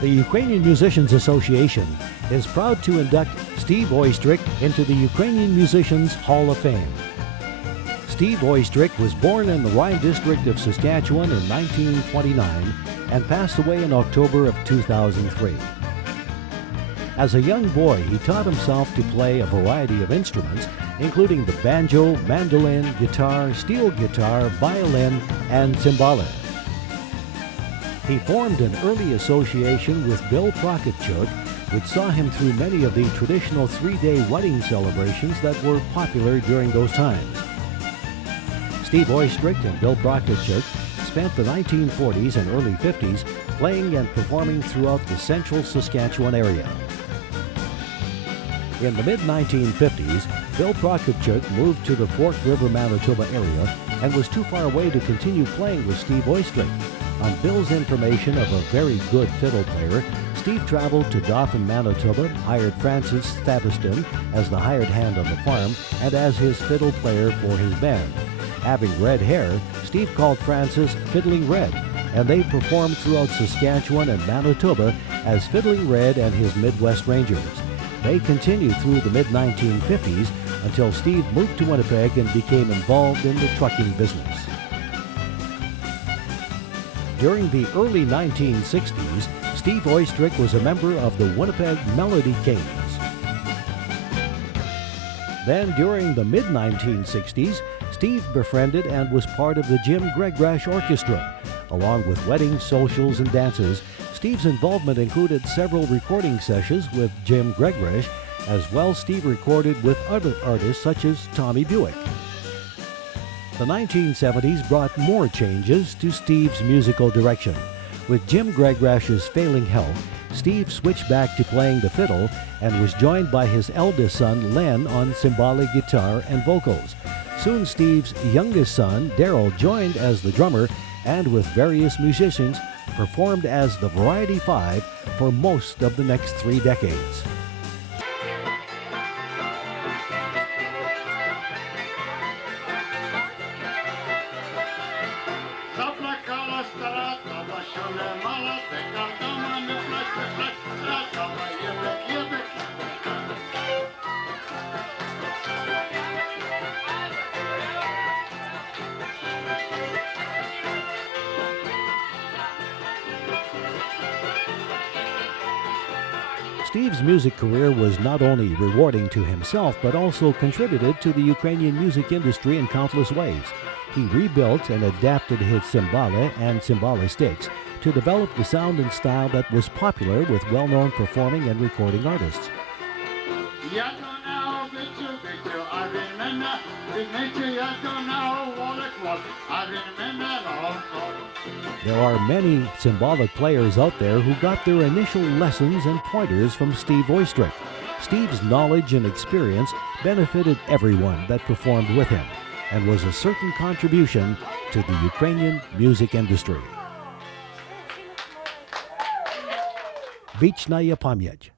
The Ukrainian Musicians Association is proud to induct Steve Oystreck into the Ukrainian Musicians Hall of Fame. Steve Oystreck was born in the Rhine district of Saskatchewan in 1929 and passed away in October of 2003. As a young boy, he taught himself to play a variety of instruments, including the banjo, mandolin, guitar, steel guitar, violin, and cymbala. He formed an early association with Bill Prokopchuk, which saw him through many of the traditional three-day wedding celebrations that were popular during those times. Steve Oystreck and Bill Prokopchuk spent the 1940s and early 50s playing and performing throughout the central Saskatchewan area. In the mid-1950s, Bill Prokopchuk moved to the Fork River, Manitoba area and was too far away to continue playing with Steve Oystreck. On Bill's information of a very good fiddle player, Steve traveled to Dauphin, Manitoba, hired Francis Thabiston as the hired hand on the farm and as his fiddle player for his band. Having red hair, Steve called Francis Fiddling Red, and they performed throughout Saskatchewan and Manitoba as Fiddling Red and his Midwest Rangers. They continued through the mid-1950s until Steve moved to Winnipeg and became involved in the trucking business. During the early 1960s, Steve Oystreck was a member of the Winnipeg Melody Kings. Then, during the mid-1960s, Steve befriended and was part of the Jim Gregrash Orchestra. Along with weddings, socials, and dances, Steve's involvement included several recording sessions with Jim Gregrash. As well, Steve recorded with other artists such as Tommy Buick. The 1970s brought more changes to Steve's musical direction. With Jim Gregrash's failing health, Steve switched back to playing the fiddle and was joined by his eldest son, Len, on cymbala, guitar, and vocals. Soon Steve's youngest son, Daryl, joined as the drummer and with various musicians performed as the Variety Five for most of the next 3 decades. Steve's music career was not only rewarding to himself, but also contributed to the Ukrainian music industry in countless ways. He rebuilt and adapted his cymbala and cymbala sticks to develop the sound and style that was popular with well-known performing and recording artists. There are many cymbalic players out there who got their initial lessons and pointers from Steve Oystreck. Steve's knowledge and experience benefited everyone that performed with him and was a certain contribution to the Ukrainian music industry. Вечная память.